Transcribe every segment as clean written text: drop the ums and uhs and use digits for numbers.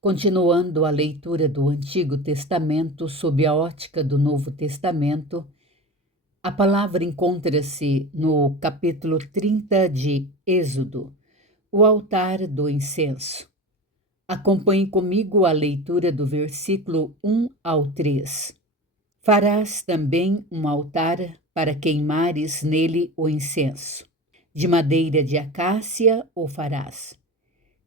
Continuando a leitura do Antigo Testamento sob a ótica do Novo Testamento, a palavra encontra-se no capítulo 30 de Êxodo, o altar do incenso. Acompanhe comigo a leitura do versículo 1 ao 3. Farás também um altar para queimares nele o incenso. De madeira de acácia o farás.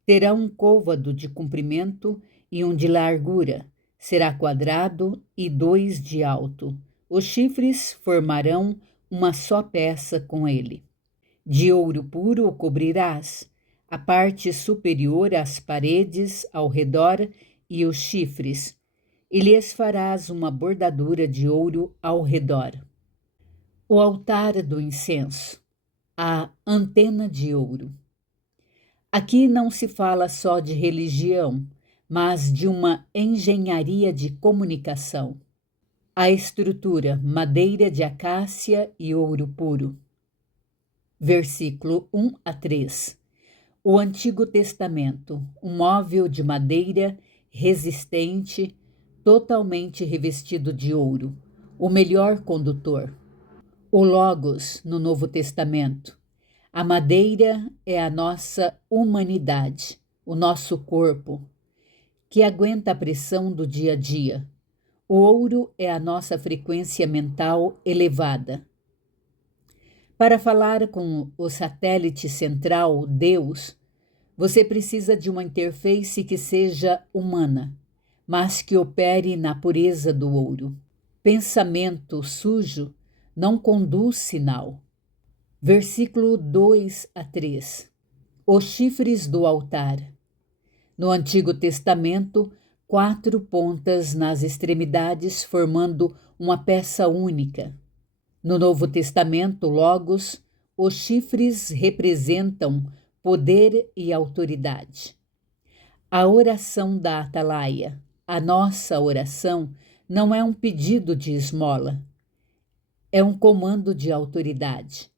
Terá um côvado de comprimento e um de largura. Será quadrado e 2 de alto. Os chifres formarão uma só peça com ele. De ouro puro o cobrirás, a parte superior, as paredes ao redor e os chifres, e lhes farás uma bordadura de ouro ao redor. O altar do incenso, a antena de ouro. Aqui não se fala só de religião, mas de uma engenharia de comunicação. A estrutura, madeira de acácia e ouro puro. Versículo 1 a 3. O Antigo Testamento, um móvel de madeira resistente, totalmente revestido de ouro, o melhor condutor. O Logos, no Novo Testamento. A madeira é a nossa humanidade, o nosso corpo, que aguenta a pressão do dia a dia. O ouro é a nossa frequência mental elevada. Para falar com o satélite central, Deus, você precisa de uma interface que seja humana, mas que opere na pureza do ouro. Pensamento sujo não conduz sinal. Versículo 2 a 3. Os chifres do altar. No Antigo Testamento, 4 pontas nas extremidades formando uma peça única. No Novo Testamento, Logos, os chifres representam poder e autoridade. A oração da atalaia, a nossa oração, não é um pedido de esmola, é um comando de autoridade.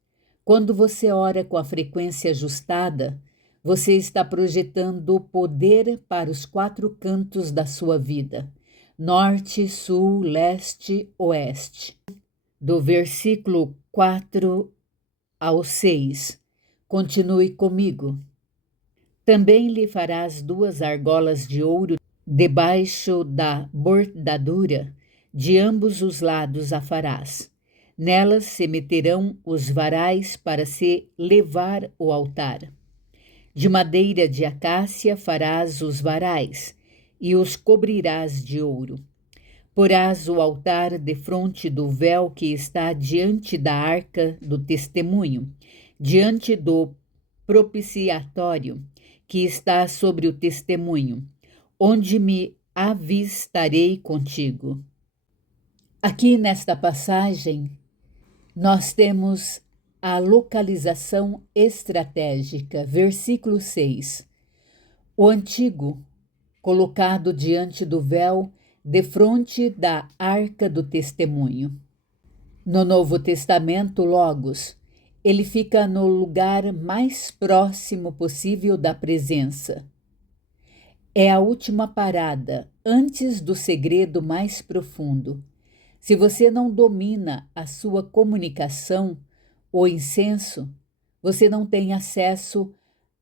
Quando você ora com a frequência ajustada, você está projetando poder para os 4 cantos da sua vida: norte, sul, leste, oeste. Do versículo 4 ao 6. Continue comigo. Também lhe farás 2 argolas de ouro debaixo da bordadura, de ambos os lados a farás. Nelas se meterão os varais para se levar o altar. De madeira de acácia farás os varais, e os cobrirás de ouro. Porás o altar defronte do véu que está diante da arca do testemunho, diante do propiciatório que está sobre o testemunho, onde me avistarei contigo. Aqui nesta passagem, nós temos a localização estratégica, versículo 6. O antigo, colocado diante do véu, defronte da arca do testemunho. No Novo Testamento, Logos, ele fica no lugar mais próximo possível da presença. É a última parada, antes do segredo mais profundo. Se você não domina a sua comunicação, o incenso, você não tem acesso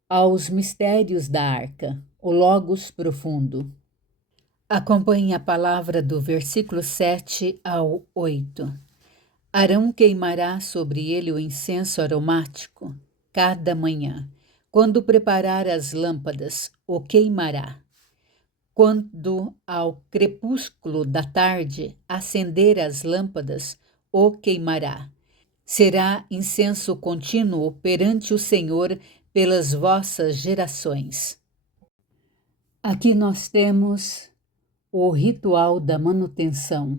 aos mistérios da arca, o Logos profundo. Acompanhe a palavra do versículo 7 ao 8. Arão queimará sobre ele o incenso aromático cada manhã. Quando preparar as lâmpadas, o queimará. Quando ao crepúsculo da tarde acender as lâmpadas, o queimará. Será incenso contínuo perante o Senhor pelas vossas gerações. Aqui nós temos o ritual da manutenção.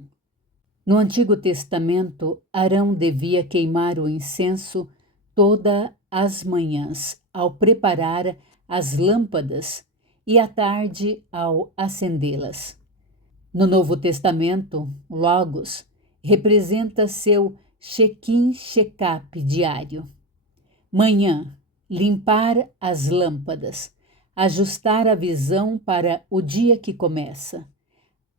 No Antigo Testamento, Arão devia queimar o incenso todas as manhãs ao preparar as lâmpadas e à tarde ao acendê-las. No Novo Testamento, Logos representa seu check-in, check-up diário. Manhã, limpar as lâmpadas. ajustar a visão para o dia que começa.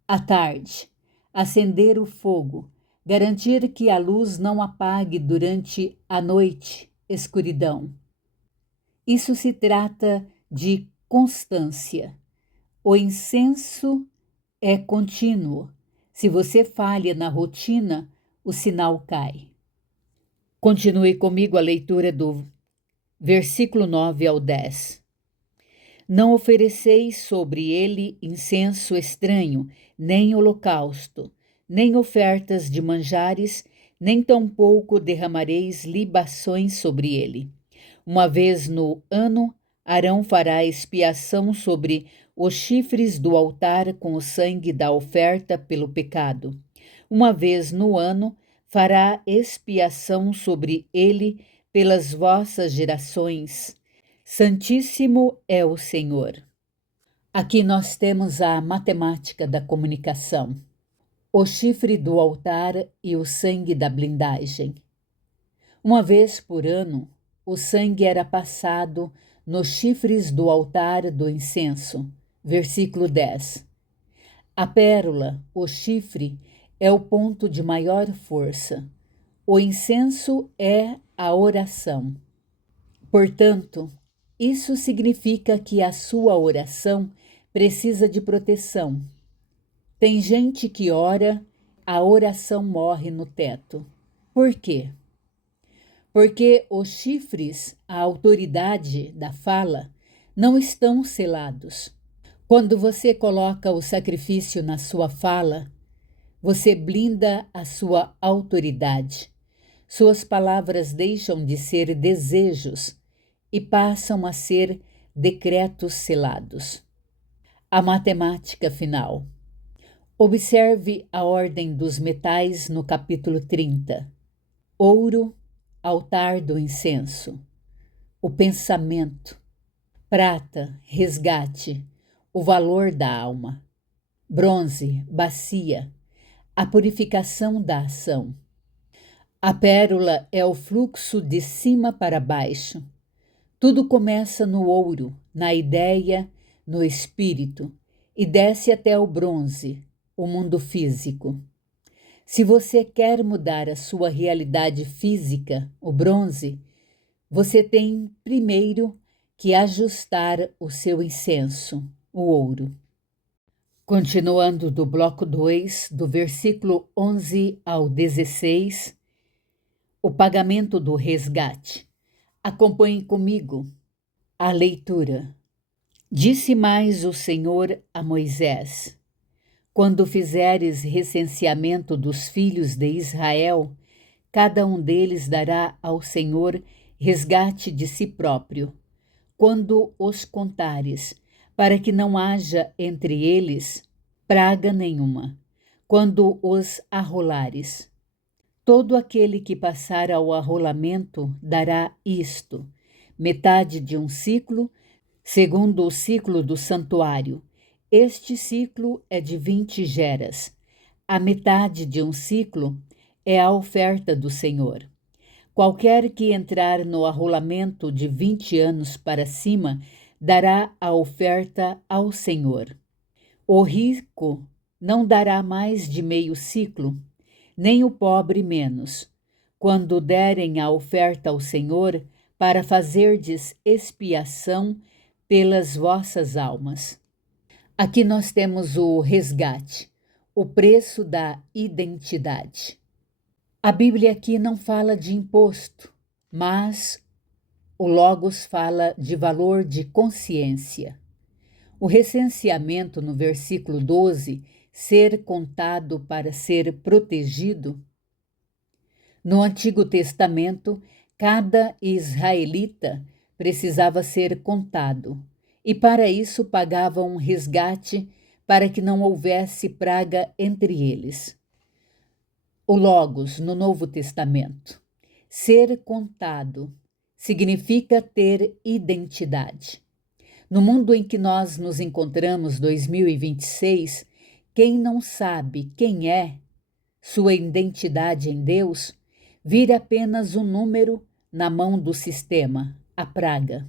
À tarde, acender o fogo, garantir que a luz não apague durante a noite, escuridão. Isso se trata de constância. O incenso é contínuo. Se você falha na rotina, o sinal cai. Continue comigo a leitura do versículo 9 ao 10. Não ofereceis sobre ele incenso estranho, nem holocausto, nem ofertas de manjares, nem tampouco derramareis libações sobre ele. Uma vez no ano, Arão fará expiação sobre os chifres do altar com o sangue da oferta pelo pecado. Uma vez no ano, fará expiação sobre ele pelas vossas gerações. Santíssimo é o Senhor. Aqui nós temos a matemática da comunicação. O chifre do altar e o sangue da blindagem. Uma vez por ano, o sangue era passado nos chifres do altar do incenso. Versículo 10. A pérola, o chifre, é o ponto de maior força. O incenso é a oração. Portanto, isso significa que a sua oração precisa de proteção. Tem gente que ora, a oração morre no teto. Por quê? Porque os chifres, a autoridade da fala, não estão selados. Quando você coloca o sacrifício na sua fala, você blinda a sua autoridade. Suas palavras deixam de ser desejos e passam a ser decretos selados. A matemática final. Observe a ordem dos metais no capítulo 30. Ouro, altar do incenso. O pensamento. Prata, resgate, o valor da alma. Bronze, bacia, a purificação da ação. A pérola é o fluxo de cima para baixo. Tudo começa no ouro, na ideia, no espírito, e desce até o bronze, o mundo físico. Se você quer mudar a sua realidade física, o bronze, você tem primeiro que ajustar o seu incenso, o ouro. Continuando do bloco 2, do versículo 11 ao 16, o pagamento do resgate. Acompanhe comigo a leitura. Disse mais o Senhor a Moisés: quando fizeres recenseamento dos filhos de Israel, cada um deles dará ao Senhor resgate de si próprio, quando os contares, para que não haja entre eles praga nenhuma, quando os arrolares. Todo aquele que passar ao arrolamento dará isto: metade de um ciclo, segundo o ciclo do santuário. Este ciclo é de 20 geras. A metade de um ciclo é a oferta do Senhor. Qualquer que entrar no arrolamento de 20 anos para cima dará a oferta ao Senhor. O rico não dará mais de meio ciclo, nem o pobre menos, quando derem a oferta ao Senhor para fazerdes expiação pelas vossas almas. Aqui nós temos o resgate, o preço da identidade. A Bíblia aqui não fala de imposto, mas o Logos fala de valor de consciência. O recenseamento no versículo 12, ser contado para ser protegido. No Antigo Testamento, cada israelita precisava ser contado, e para isso pagavam um resgate para que não houvesse praga entre eles. O Logos, no Novo Testamento. Ser contado significa ter identidade. No mundo em que nós nos encontramos, 2026, quem não sabe quem é, sua identidade em Deus, vira apenas um número na mão do sistema, a praga.